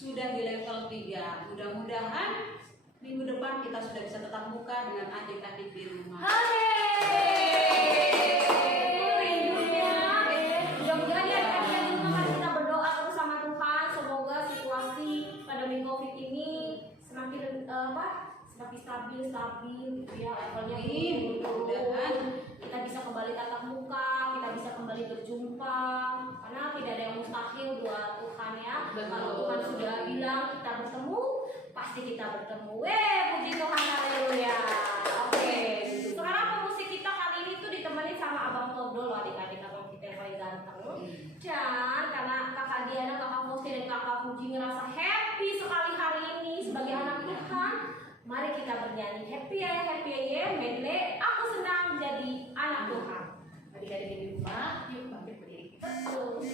sudah di level 3. Mudah-mudahan minggu depan kita sudah bisa tetap muka dengan adik-adik di rumah. Mudah-mudahan ya adik-adik di rumah kita berdoa terus sama Tuhan, semoga situasi pandemi COVID ini semakin semakin stabil gitu ya, levelnya ini. Mudah-mudahan kita bisa kembali tatap muka, kita bisa kembali berjumpa, karena tidak ada yang mustahil buat Tuhan ya. Kalau Tuhan sudah bilang kita bertemu, pasti kita bertemu. Puji Tuhan, haleluya. Oke, sekarang pemusik kita kali ini tuh ditemani sama Abang Todo loh, adik-adik abang kita yang paling ganteng. Dan karena kakak Diana, kakak Fosti, dan kakak Puji ngerasa happy sekali hari ini sebagai anak Tuhan, mari kita bernyanyi happy ya medley aku senang jadi anak Tuhan. Adik-adik di rumah, yuk bangkit berdiri. Betul.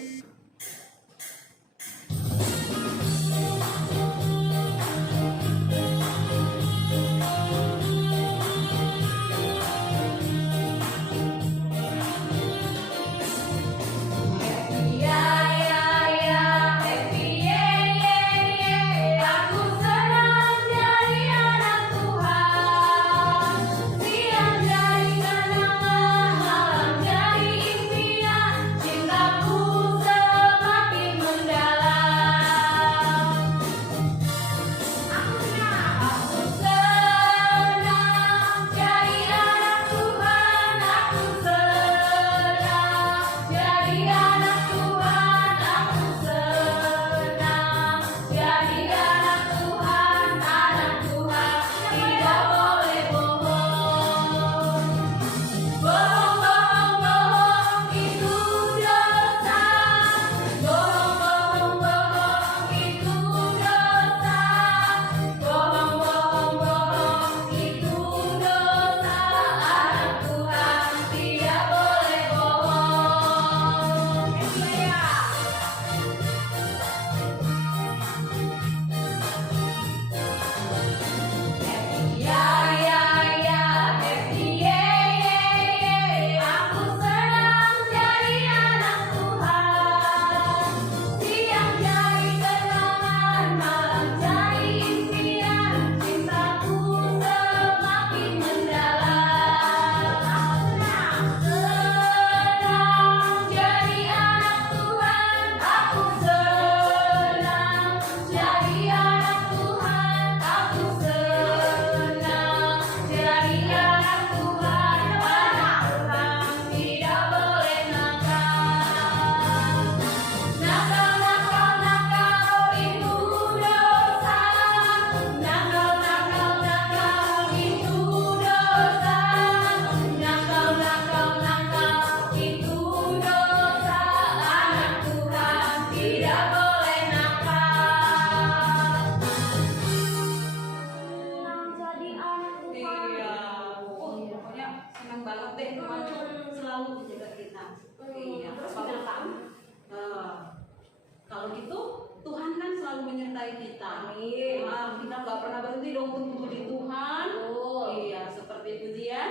Kalau gitu Tuhan kan selalu menyertai kita. Amin. Kita nggak pernah berhenti dong untuk puji Tuhan. Oh. Iya, seperti pujian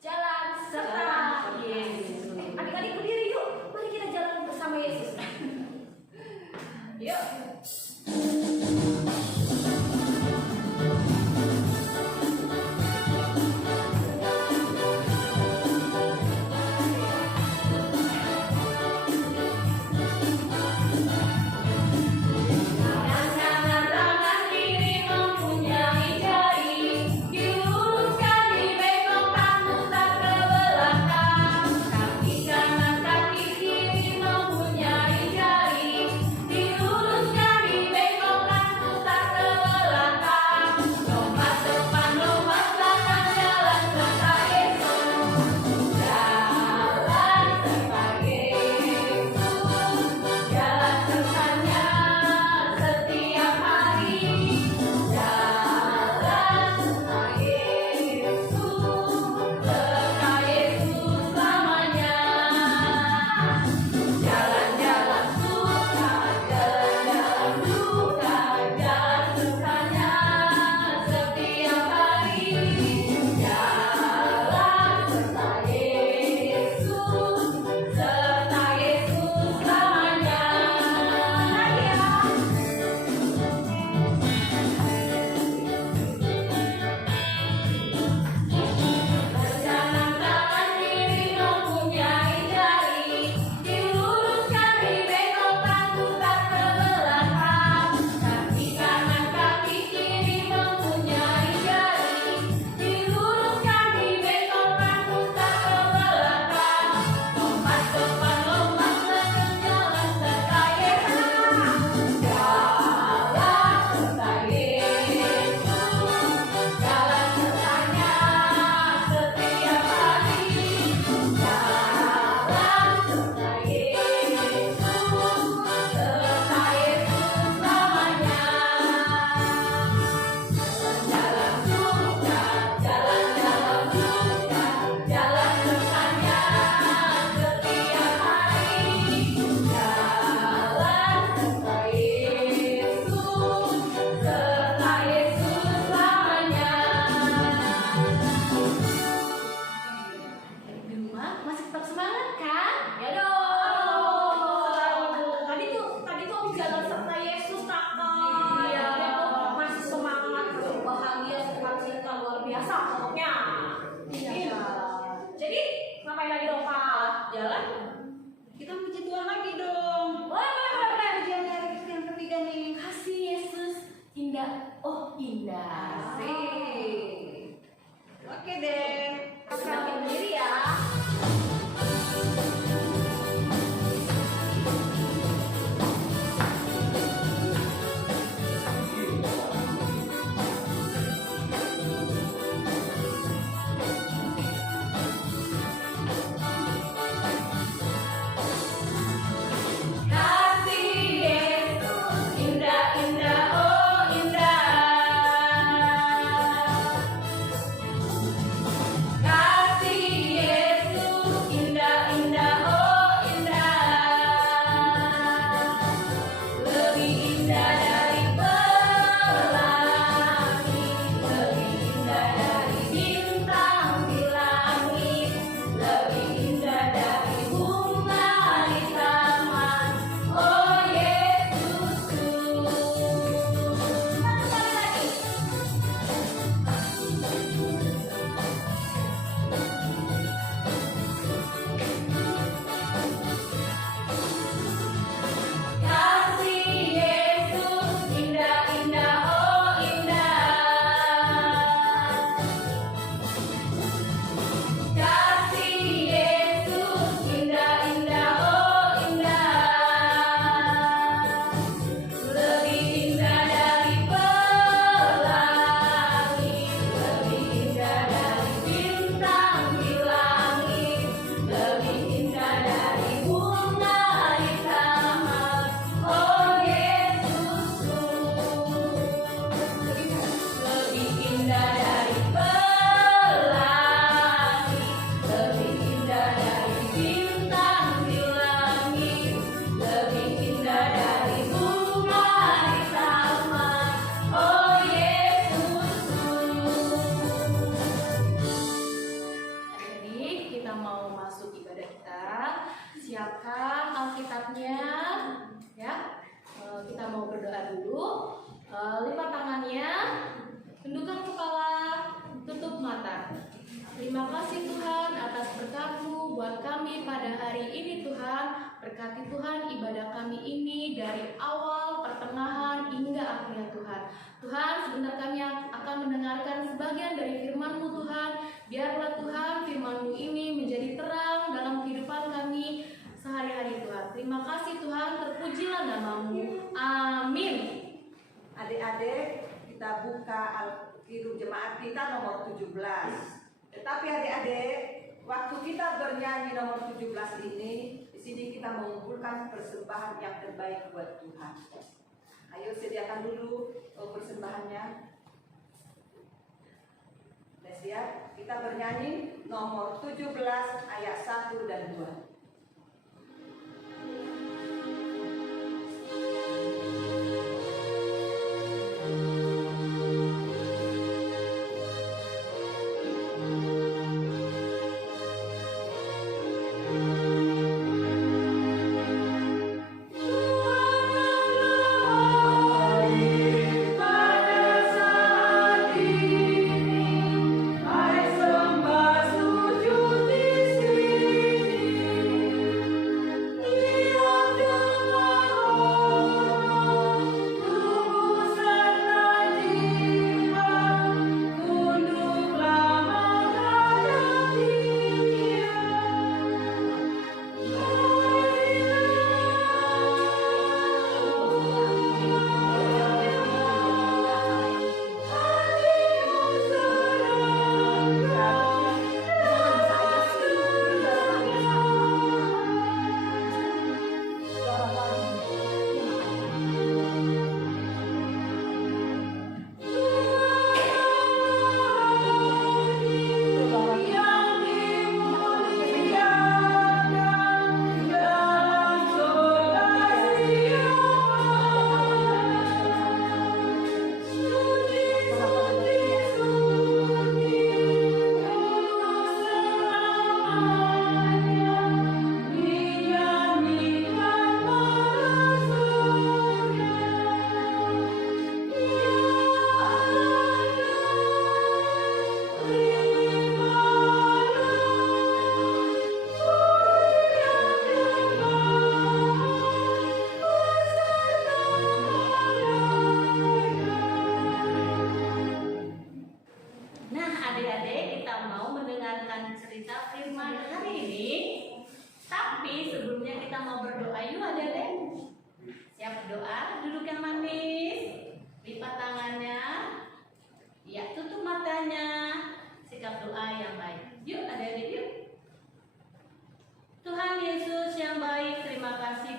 Jalan serta Yesus. Adik-adik berdiri yuk, mari kita jalan bersama Yesus. Yuk. Tangan kiri mempunyai jari, diluruskan di bengkok deh. Siapin diri ya. Kasih Yesus indah indah oh indah. Kasih Yesus indah indah oh indah. Lebih indah dari pelangi, lebih indah dari bintang di langit, lebih indah dari bunga di taman. Oh Yesusku. Sekali lagi. Kasih Yesus indah indah oh indah. Kasih Yesus indah indah oh indah. Lebih indah dari pelangi, lebih indah dari bintang di langit, lebih indah dari bunga di taman. Oh Yesusku. Lebih indah dari pelangi, lebih indah dari bintang di langit, lebih indah dari bunga di taman. Oh Yesusku. Adik-adik, kita mau masuk ibadah kita. Siapkan Alkitabnya, ya. Kita mau berdoa dulu. Lipat tangannya, tundukkan kepala, tutup mata. Terima kasih Tuhan atas berkat-Mu buat kami pada hari ini Tuhan. Berkati Tuhan ibadah kami ini dari awal, pertengahan, hingga akhirnya Tuhan. Tuhan, sebentar kami akan mendengarkan sebagian dari firman-Mu Tuhan. Biarlah Tuhan firman-Mu ini menjadi terang dalam kehidupan kami sehari-hari Tuhan. Terima kasih Tuhan, terpujilah nama-Mu. Amin. Adik-adik, kita buka Al-Hidup Jemaat kita nomor 17. Tetapi adik-adik, waktu kita bernyanyi nomor 17 ini, di sini kita mengumpulkan persembahan yang terbaik buat Tuhan. Ayo sediakan dulu persembahannya. Sudah siap? Kita bernyanyi nomor 17 ayat 1 dan 2. Sembah sujud di sini.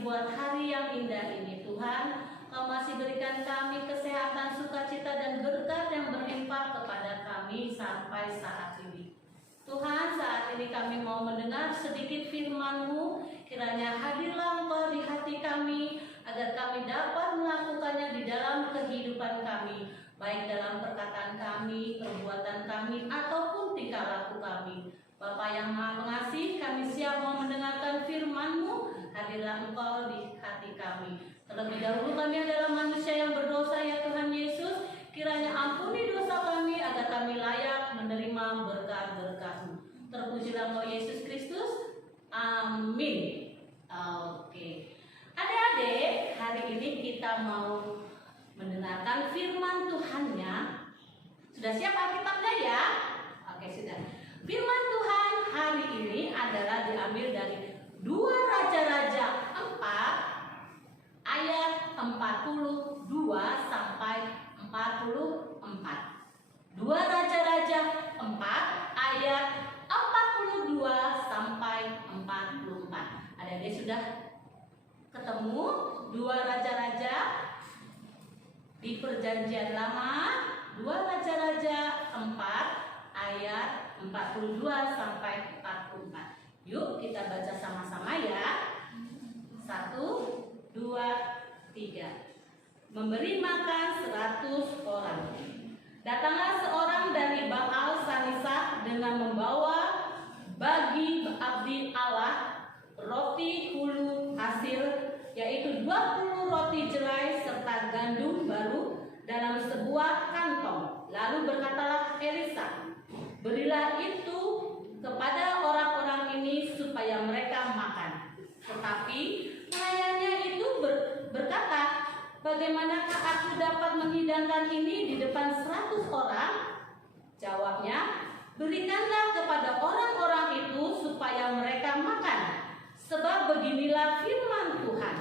kasih buat hari yang indah ini Tuhan. Kau masih berikan kami kesehatan, sukacita, dan berkat yang berlimpah kepada kami sampai saat ini. Tuhan, saat ini kami mau mendengar sedikit firman-Mu. Kiranya hadirlah Engkau di hati kami, agar kami dapat melakukannya di dalam kehidupan kami, baik dalam perkataan kami, perbuatan kami, ataupun tingkah laku kami. Bapa yang Maha Pengasih, kami siap mau mendengarkan firman-Mu. Hadirlah Engkau di hati kami. Terlebih dahulu kami adalah manusia yang berdosa ya Tuhan Yesus. Kiranya ampuni dosa kami agar kami layak menerima berkat-berkat-Mu. Terpujilah Engkau Yesus Kristus. Amin. Oke. Adik-adik, hari ini kita mau mendengarkan firman Tuhannya. Sudah siap Alkitabnya ya? Oke, sudah. Firman Tuhan hari ini adalah diambil dari 2 Raja-Raja 4 ayat 42 sampai 44. 2 Raja-Raja 4 ayat 42 sampai 44. Adik-adik sudah ketemu 2 Raja-Raja di Perjanjian Lama? 2 Raja-Raja 4 ayat 42 sampai 44. Yuk kita baca sama-sama ya. 1, 2, 3. Memberi makan 100 orang. Datanglah seorang dari Baal Salisah dengan membawa bagi abdi Allah roti hulu hasil, yaitu 20 roti jelai serta gandum baru dalam sebuah kantong. Lalu berkatalah Elisa, berilah itu kepada orang-orang ini supaya mereka makan. Tetapi pelayannya itu berkata, bagaimanakah aku dapat menghidangkan ini di depan 100 orang? Jawabnya, berikanlah kepada orang-orang itu supaya mereka makan. Sebab beginilah firman Tuhan,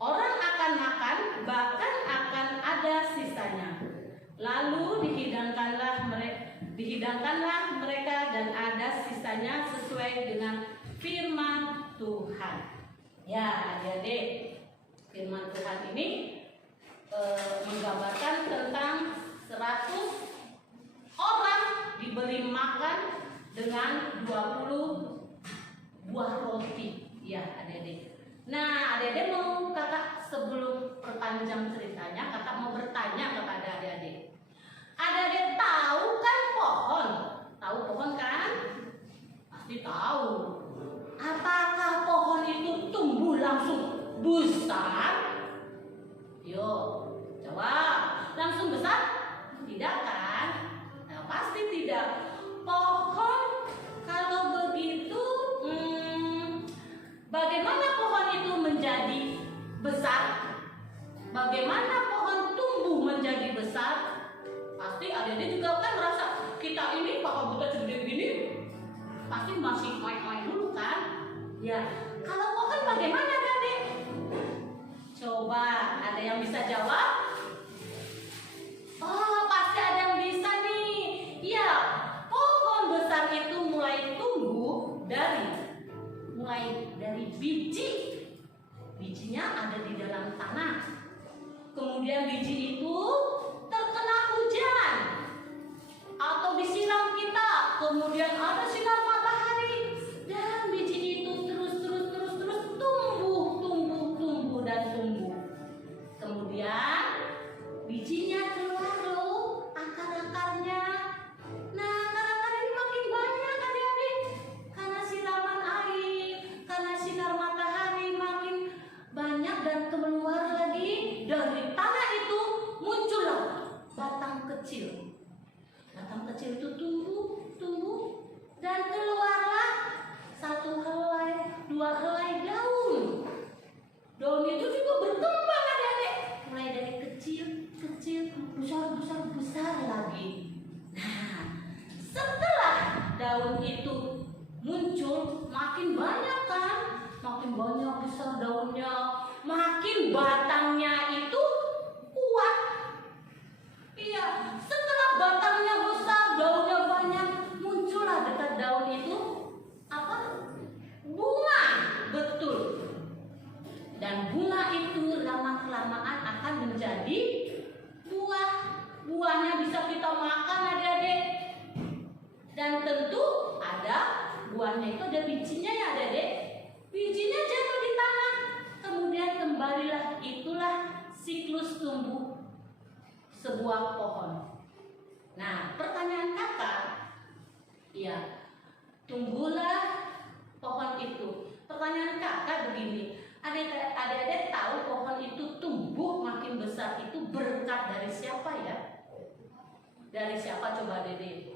orang akan makan, bahkan akan ada sisanya. Lalu dihidangkanlah mereka dan ada sisanya sesuai dengan firman Tuhan. Ya adik-adik, firman Tuhan ini menggambarkan tentang 100 orang diberi makan dengan 20 buah roti. Ya adik-adik. Nah adik-adik mau kakak sebelum perpanjang ceritanya, kakak mau bertanya kepada adik-adik. Adik-adik tahu kan pohon? Tahu pohon kan? Pasti tahu. Apakah pohon itu tumbuh langsung besar? Yuk, jawab. Langsung besar? Tidak kan? Nah, pasti tidak. Pohon kalau begitu, bagaimana pohon itu menjadi besar? Bagaimana pohon tumbuh menjadi besar? Pasti adik-adik juga kan merasa kita ini bakal buta segede gini, pasti masih main-main dulu kan? Ya, kalau pohon bagaimana adik? Coba ada yang bisa jawab? Oh, pasti ada yang bisa nih. Ya, pohon besar itu mulai tumbuh mulai dari biji. Bijinya ada di dalam tanah. Kemudian biji itu terkena hujan atau disiram kita, kemudian ada sinar matahari dan biji itu terus tumbuh dan tumbuh. Kemudian bijinya keluar loh, akar-akarnya. Nah, akar-akar ini makin banyak adik-adik karena siraman air, karena sinar matahari makin banyak dan keluar lagi dari tanah itu muncullah batang kecil. Batang kecil itu tumbuh dan keluarlah 1 helai, 2 helai daun. Daun itu juga berkembang adik-adik, mulai dari kecil, besar lagi. Nah, setelah daun itu muncul, makin banyak kan, makin banyak besar daunnya, makin batangnya itu kuat. Iya, setelah batangnya besar, daunnya banyak, muncullah dekat daun itu apa? Bunga, betul. Dan bunga itu lama-kelamaan akan menjadi buah. Buahnya bisa kita makan adik-adik. Dan tentu ada buahnya itu ada bijinya ya adik-adik. Bijinya jatuh di tanah. Kemudian kembalilah, itulah siklus tumbuh sebuah pohon. Nah, pertanyaan kakak, ya, tumbuhlah pohon itu. Pertanyaan kakak begini, adik-adik tahu pohon itu tumbuh makin besar itu berkat dari siapa ya? Dari siapa coba adik?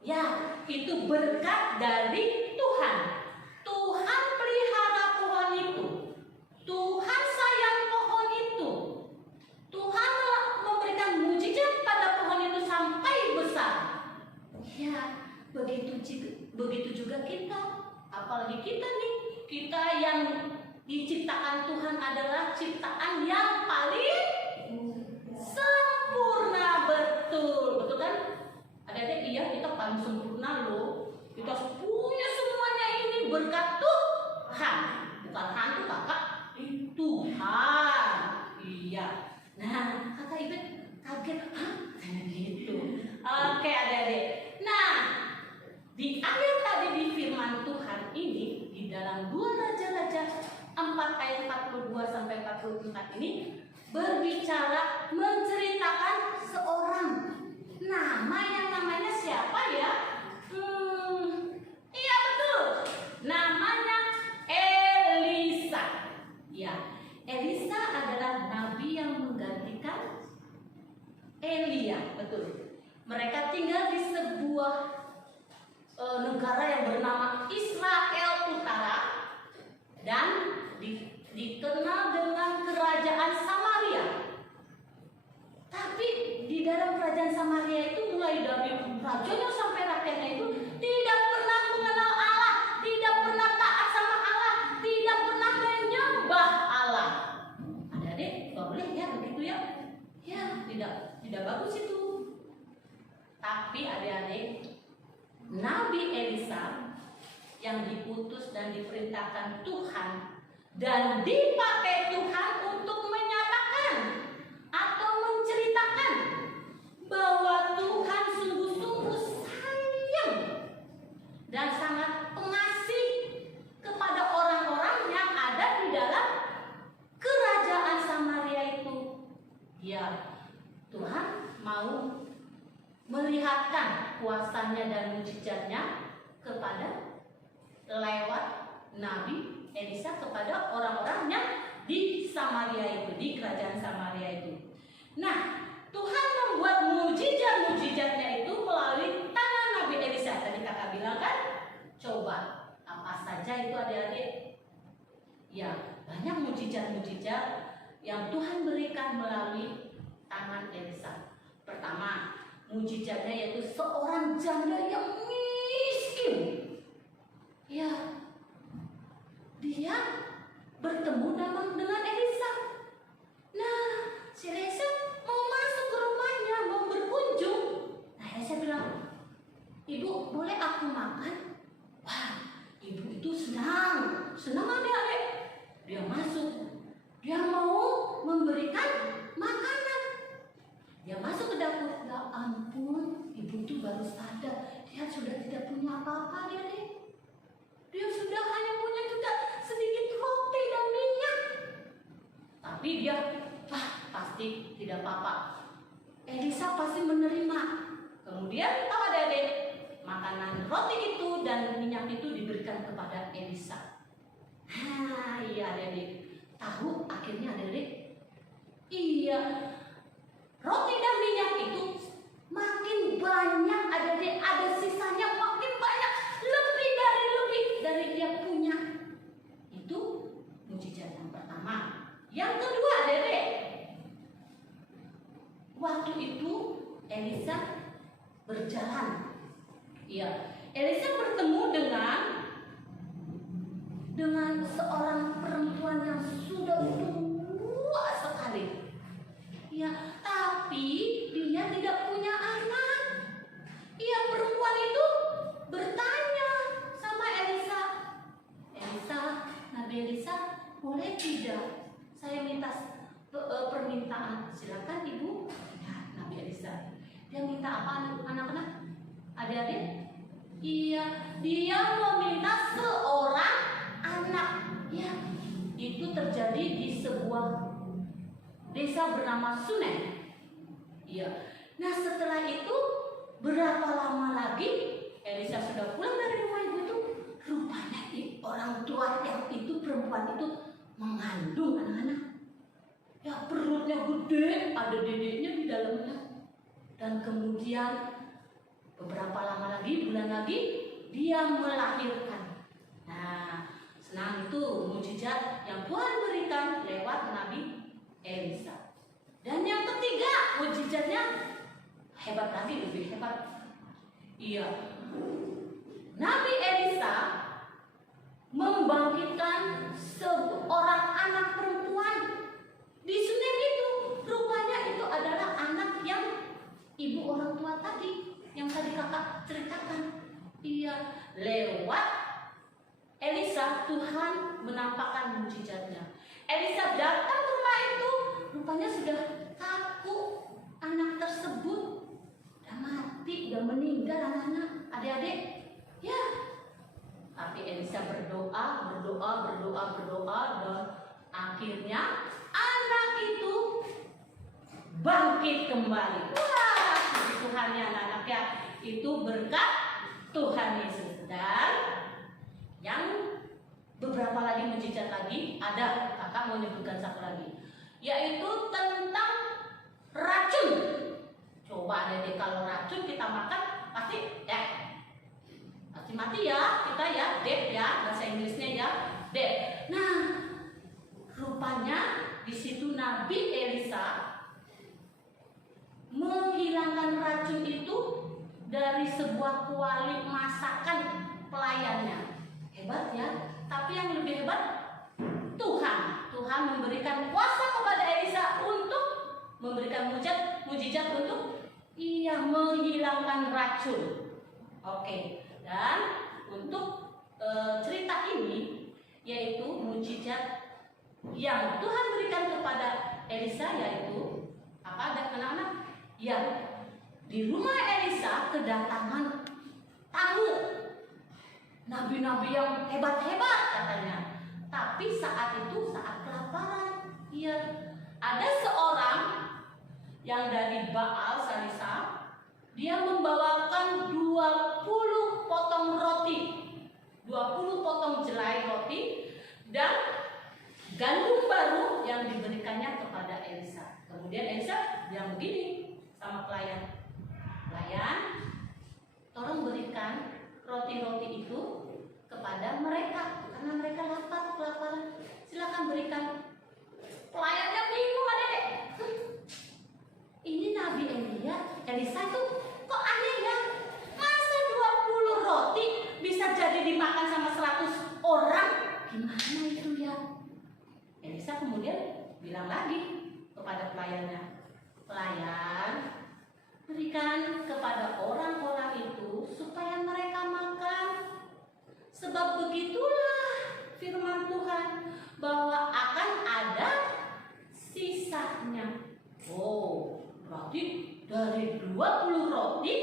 Ya, itu berkat dari Tuhan. Tuhan pelihara pohon itu. Tuhan sayang pohon itu. Tuhan memberikan mujizat pada pohon itu sampai besar. Ya, begitu juga kita. Apalagi kita nih, kita yang diciptakan Tuhan adalah ciptaan yang paling sempurna, betul kan? Adik-adik, iya kita paling sempurna loh. Kita punya semuanya ini berkat Tuhan, bukan hantu kakak, itu Tuhan. Iya. Nah, kakak Ibet kaget, hah? Gitu. Oke adik-adik. Nah, di akhir tadi di firman Tuhan ini di dalam 2 Raja-Raja 4 ayat 42 sampai 44 ini berbicara menceritakan seorang nama yang namanya siapa ya? Iya betul. Namanya Elisa. Ya, Elisa adalah nabi yang menggantikan Elia, betul. Mereka tinggal di sebuah negara yang bernama Israel Utara dan dikenal dengan kerajaan Samaria. Tapi di dalam kerajaan Samaria itu mulai dari rajanya sampai rakyatnya itu tidak pernah mengenal Allah, tidak pernah taat sama Allah, tidak pernah menyembah Allah. Adik-adik, nggak boleh ya begitu ya? Ya, tidak bagus itu. Tapi adik-adik, Nabi Elisa yang diutus dan diperintahkan Tuhan dan dipakai Tuhan untuk menyatakan atau menceritakan bahwa Tuhan sungguh-sungguh sayang dan sangat pengasih kepada orang-orang yang ada di dalam kerajaan Samaria itu. Ya, Tuhan mau melihatkan kuasanya dan mujizatnya kepada lewat Nabi Elisa kepada orang-orang yang di Samaria itu, di kerajaan Samaria itu. Nah, Tuhan membuat mujizat-mujizatnya itu melalui tangan Nabi Elisa. Tadi kakak bilang kan, coba apa saja itu adik-adik? Ya, banyak mujizat-mujizat yang Tuhan berikan melalui tangan Elisa. Pertama, mujizatnya yaitu seorang janda yang miskin. Ya, dia bertemu dengan Elisa. Nah, si Elisa mau masuk ke rumahnya, mau berkunjung. Nah, Elisa bilang, "Ibu, boleh aku makan?" Wah, ibu itu senang adik-adik. Dia masuk, dia mau memberikan makanan. Dia masuk ke dapur. Ya ampun, ibu itu baru sadar dia sudah tidak punya apa-apa adik-adik. Dia sudah hanya punya juga sedikit roti dan minyak. Tapi dia, pasti tidak apa-apa. Elisa pasti menerima. Kemudian tahu adik-adik, makanan roti itu dan minyak itu diberikan kepada Elisa. Iya adik-adik, tahu akhirnya adik-adik? Iya, roti dan minyak itu makin banyak adik-adik, ada sisanya makin banyak, lebih dari dia punya. Itu mujizat yang pertama. Yang kedua adik-adik, waktu itu Elisa berjalan. Iya, Elisa bertemu dengan seorang perempuan yang sudah tua sekali. Ya, tapi dia tidak punya anak. Iya, perempuan itu bertanya sama Elisa. Elisa, Nabi Elisa, boleh tidak? Saya minta permintaan. Silakan Ibu. Ya, Nabi Elisa. Dia minta apa anak-anak? Adik-adik? Iya, dia meminta seorang anak. Ya, itu terjadi di sebuah desa bernama Sunem. Iya. Nah, setelah itu berapa lama lagi Elisa sudah pulang dari rumah ibu itu, rupanya orang tua yang itu, perempuan itu mengandung anak-anak. Ya, perutnya gede, ada dedeknya di dalamnya. Dan kemudian beberapa lama lagi, bulan lagi, dia melahirkan. Nah, senang itu mujizat yang Tuhan berikan lewat Nabi Elisa. Dan yang ketiga, mujizatnya hebat lagi, lebih hebat. Iya, Nabi Elisa membangkitkan seorang anak perempuan di Sunem itu. Rupanya itu adalah anak yang ibu orang tua tadi, yang tadi kakak ceritakan. Iya, lewat Elisa Tuhan menampakkan mujizatnya. Elisa datang ke rumah itu, rupanya sudah kaku anak tersebut, udah mati, udah meninggal anak-anak, adik-adik. Ya, tapi Elisa berdoa, dan akhirnya anak itu bangkit kembali. Wah, puji Tuhan ya anak-anak ya. Itu berkat Tuhan Yesus. Dan yang beberapa lagi mujizat lagi ada, kakak mau menyebutkan satu lagi, yaitu tentang racun. Coba deh, kalau racun kita makan pasti mati ya kita ya, dead ya, bahasa Inggrisnya ya, dead. Nah, rupanya di situ Nabi Elisa menghilangkan racun itu dari sebuah kuali masakan pelayannya. Hebat ya. Tapi yang lebih hebat, Tuhan memberikan kuasa kepada Elisa untuk memberikan mujizat untuk menghilangkan racun. Oke. Dan untuk cerita ini, yaitu mujizat yang Tuhan berikan kepada Elisa, yaitu apa ada anak-anak? Ya, di rumah Elisa kedatangan tamu, nabi-nabi yang hebat-hebat katanya. Tapi saat itu saat kelaparan, ya ada seorang yang dari Baal Salisa. Dia membawakan 20 potong roti, 20 potong jelai roti, dan gandum baru yang diberikannya kepada Elisa. Kemudian Elisa bilang begini sama pelayan, tolong berikan roti-roti itu kepada mereka, karena mereka lapar, kelaparan. Silakan berikan. Pelayannya bingung, adek. Ini Nabi Elisa tuh kok aneh ya? Masa 20 roti bisa jadi dimakan sama 100 orang? Gimana itu ya? Elisa kemudian bilang lagi kepada pelayannya, pelayan, berikan kepada orang-orang itu supaya mereka makan. Sebab begitulah firman Tuhan, bahwa akan ada sisanya. Oh, berarti dari 20 roti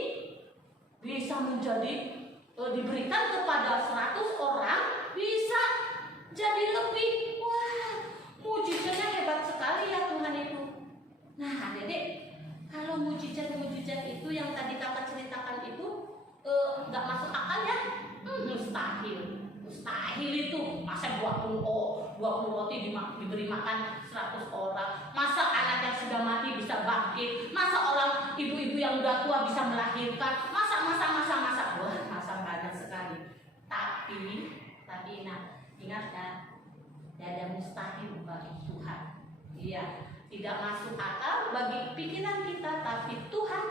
bisa menjadi diberikan kepada 100 orang, bisa jadi lebih. Wah, mujizatnya hebat sekali ya Tuhan itu. Nah, adik-adik, kalau mujizat-mujizat itu yang tadi kakak ceritakan itu nggak masuk akal ya? Mustahil itu. Masa 20 roti diberi makan 100 orang? Masa anak yang sudah mati bisa bangkit? Masa orang ibu-ibu yang udah tua bisa melahirkan? Masa. Wah, masa banyak sekali. Tapi ingat kan, tidak ada mustahil bagi Tuhan. Iya, tidak masuk akal bagi pikiran kita, tapi Tuhan,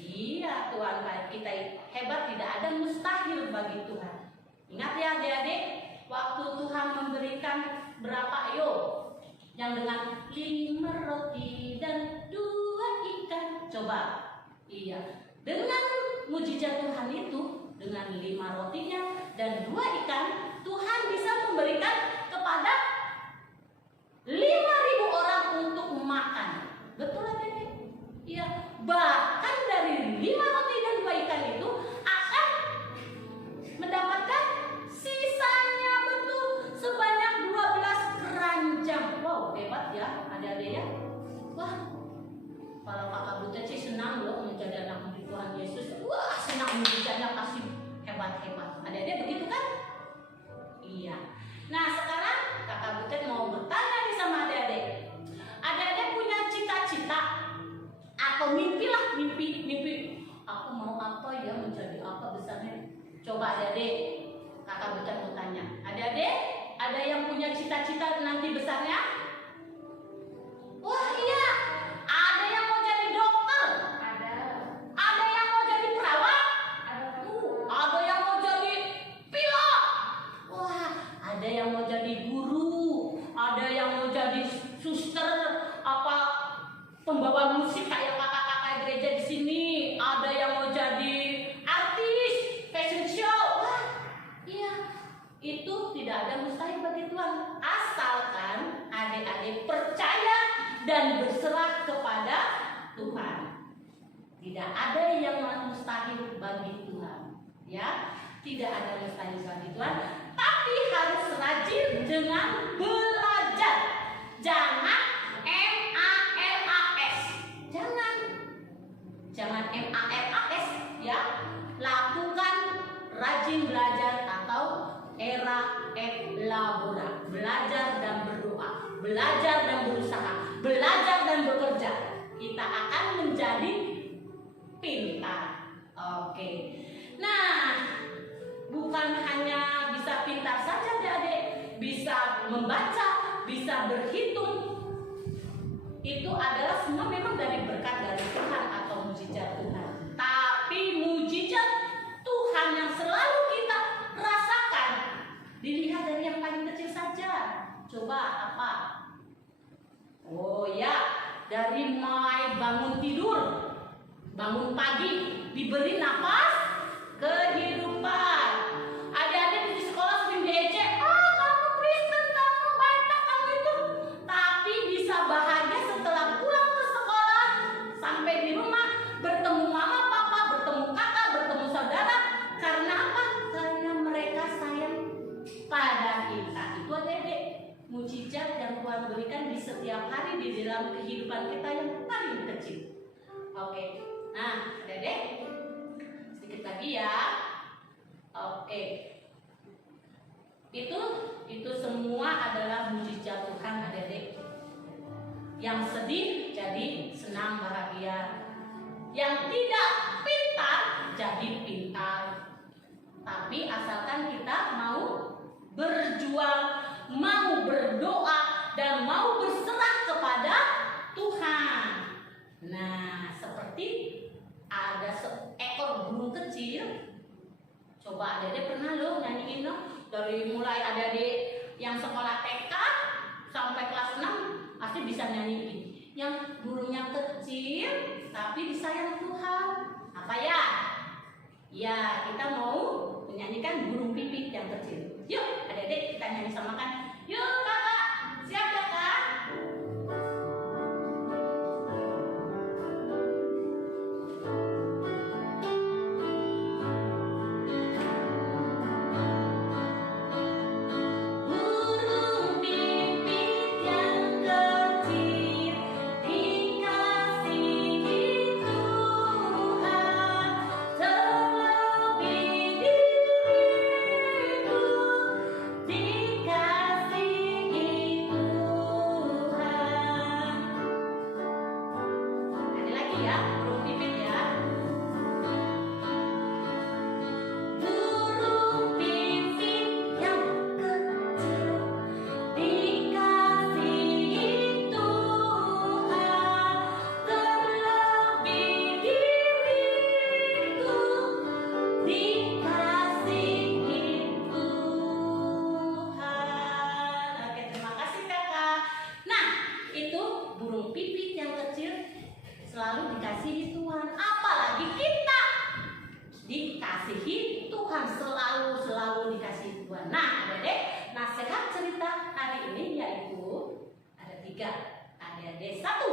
iya, Tuhan kita hebat, tidak ada mustahil bagi Tuhan. Ingat ya adik-adik, waktu Tuhan memberikan berapa yang dengan 5 roti dan 2 ikan. Coba, iya, dengan mujizat Tuhan itu, dengan 5 rotinya dan 2 ikan, Tuhan bisa memberikan kepada apa ya, menjadi apa besarnya? Coba adik-adik, kakak Bucan mau tanya. Adik-adik, ada yang punya cita-cita nanti besarnya? Wah iya, ada yang mau jadi dokter, ada yang mau jadi perawat, ada yang mau jadi pilot, wah ada yang mau jadi guru, ada yang mau jadi suster, apa pembawa musik kayak kakak-kakak gereja di sini, ada yang mau jadi artis, fashion show. Wah, iya, itu tidak ada mustahil bagi Tuhan, asalkan adik-adik percaya dan berserah kepada Tuhan. Tidak ada yang mustahil bagi Tuhan, ya, tidak ada mustahil bagi Tuhan, tapi harus rajin dengan belajar. Jangan MALAS, jangan MALAS, ya. Lakukan rajin belajar atau era labora, belajar dan berdoa, belajar dan berusaha, belajar dan bekerja. Kita akan menjadi pintar. Oke. Nah, bukan hanya bisa pintar saja adik-adik, bisa membaca, bisa berhitung. Itu adalah semua memang dari berkat dari Tuhan atau mujizat Tuhan. Tapi mujizat Tuhan yang selalu kita rasakan dilihat dari yang paling kecil saja. Coba apa? Oh ya, dari mulai bangun tidur, bangun pagi, diberi napas kehidupan. Adik-adik di sekolah sering diejek, kamu Kristen, kamu Batak, kamu itu. Tapi bisa bahagia setelah pulang ke sekolah, sampai di rumah bertemu mama, papa, bertemu kakak, bertemu saudara. Karena apa? Karena mereka sayang pada kita. Itu adik-adik, mujizat yang Tuhan berikan di setiap hari di dalam kehidupan kita yang paling kecil. Oke, nah adik-adik, sedikit lagi ya. Oke, itu semua adalah mujizat Tuhan adik-adik. Yang sedih jadi senang bahagia, yang tidak pintar jadi pintar. Tapi asalkan kita mau berjuang, mau berdoa, dan mau berserah kepada Tuhan. Nah, seperti ada seekor burung kecil. Coba adik-adik pernah loh nyanyiin loh. Dari mulai adik-adik yang sekolah TK sampai kelas 6 pasti bisa nyanyiin. Yang burungnya kecil tapi disayang Tuhan. Apa ya? Ya, kita mau menyanyikan burung pipit yang kecil. Yuk, adik-adik kita nyanyi samakan. Yuk kakak, siap ya kak? Burung pipit yang kecil dikasihi Tuhan, terlebih diriku dikasihi Tuhan. Ada lagi ya, burung pipit ya. Burung pipit yang kecil dikasihi Tuhan, terlebih diriku dikasihi Tuhan. Oke, terima kasih kakak. Nah, itu burung pipit yang kecil selalu dikasihi Tuhan. Apalagi kita dikasihi Tuhan, selalu dikasihi Tuhan. Nah, adik-adik, nasihat cerita hari ini yaitu ada 3. Adik-adik, 1,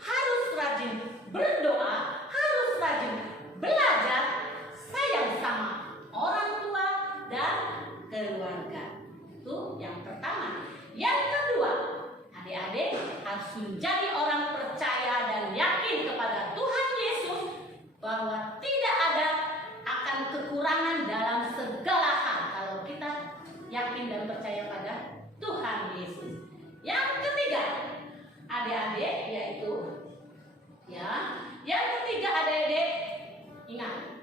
harus rajin berdoa, harus rajin belajar, sayang sama orang tua dan keluarga. Itu yang pertama. Yang kedua, adik-adik harus menjadi orang percaya dan yakin kepada Tuhan Yesus bahwa tidak ada akan kekurangan dalam segala hal kalau kita yakin dan percaya pada Tuhan Yesus. Yang ketiga, adik-adik, yaitu ya, yang ketiga adik-adik ingat,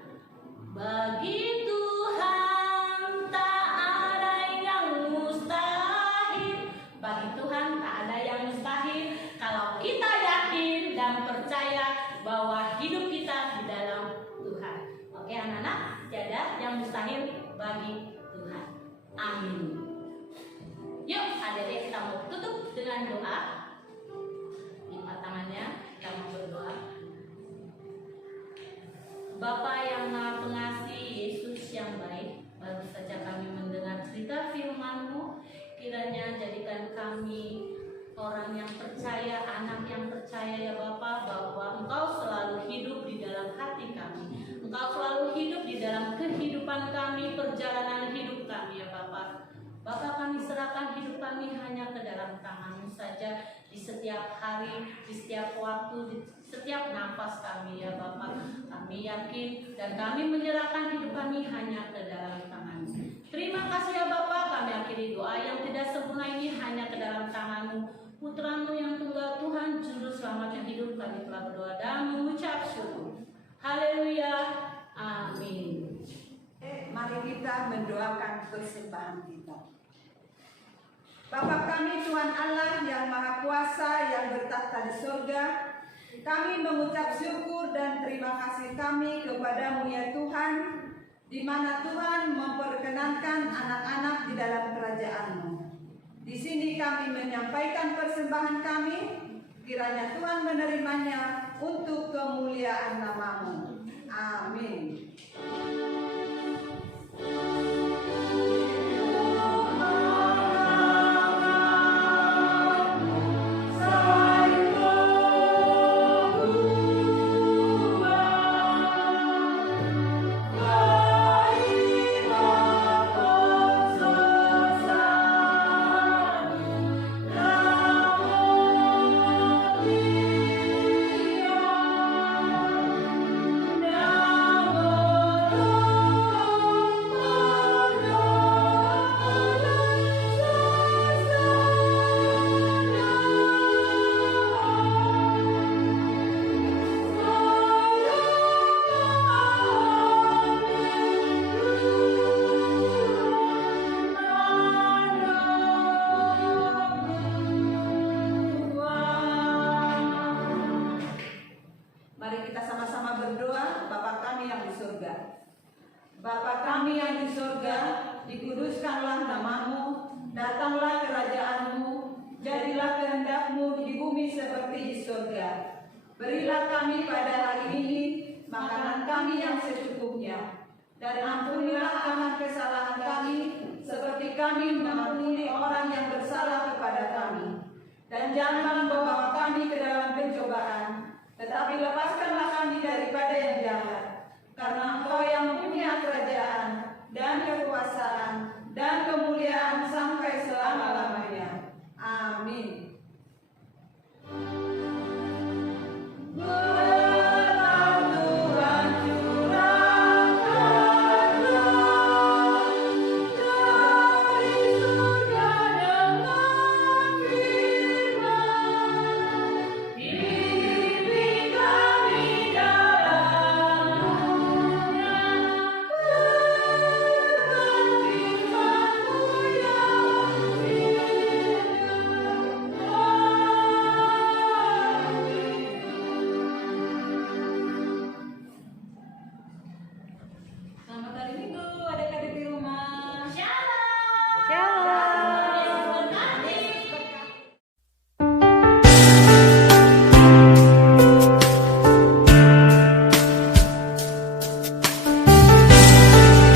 Bagi Tuhan tak ada yang mustahil. Bagi Tuhan tak ada yang mustahil kalau kita yakin dan percaya bahwa hidup kita di dalam Tuhan. Oke anak-anak, tiada yang mustahil bagi Tuhan. Amin. Yuk adik-adik, kita mau tutup dengan doa. Lipat tangannya, kita mau berdoa. Bapa yang Maha Pengasih, Yesus yang baik, baru saja kami mendengar cerita firman-Mu. Kiranya jadikan kami orang yang percaya, anak yang percaya ya Bapa, bahwa Engkau selalu hidup di dalam hati kami. Engkau selalu hidup di dalam kehidupan kami, perjalanan hidup kami ya Bapa. Bapa, kami serahkan hidup kami hanya ke dalam tangan-Mu saja di setiap hari, di setiap waktu, di setiap nafas kami ya Bapa. Kami yakin dan kami menyerahkan hidup kami hanya ke dalam tangan-Mu. Terima kasih ya Bapa, kami akhiri doa yang tidak sempurna ini hanya ke dalam tangan-Mu. Putra-Mu yang tunggal Tuhan, Juru Selamat yang hidup, kami telah berdoa dan mengucap syukur. Haleluya, amin. Mari kita mendoakan persembahan kita. Bapa kami Tuhan Allah yang Maha Kuasa yang bertahta di surga, kami mengucap syukur dan terima kasih kami kepada-Mu ya Tuhan, di mana Tuhan memperkenankan anak-anak di dalam kerajaan-Mu. Di sini kami menyampaikan persembahan kami, kiranya Tuhan menerimanya untuk kemuliaan nama-Mu. Amin. Bapa kami yang di surga, dikuduskanlah nama-Mu, datanglah kerajaan-Mu, jadilah kehendak-Mu di bumi seperti di surga. Berilah kami pada hari ini makanan kami yang secukupnya, dan ampunilah kami kesalahan kami, seperti kami mengampuni orang yang bersalah kepada kami. Dan jangan membawa kami ke dalam pencobaan, tetapi lepaskanlah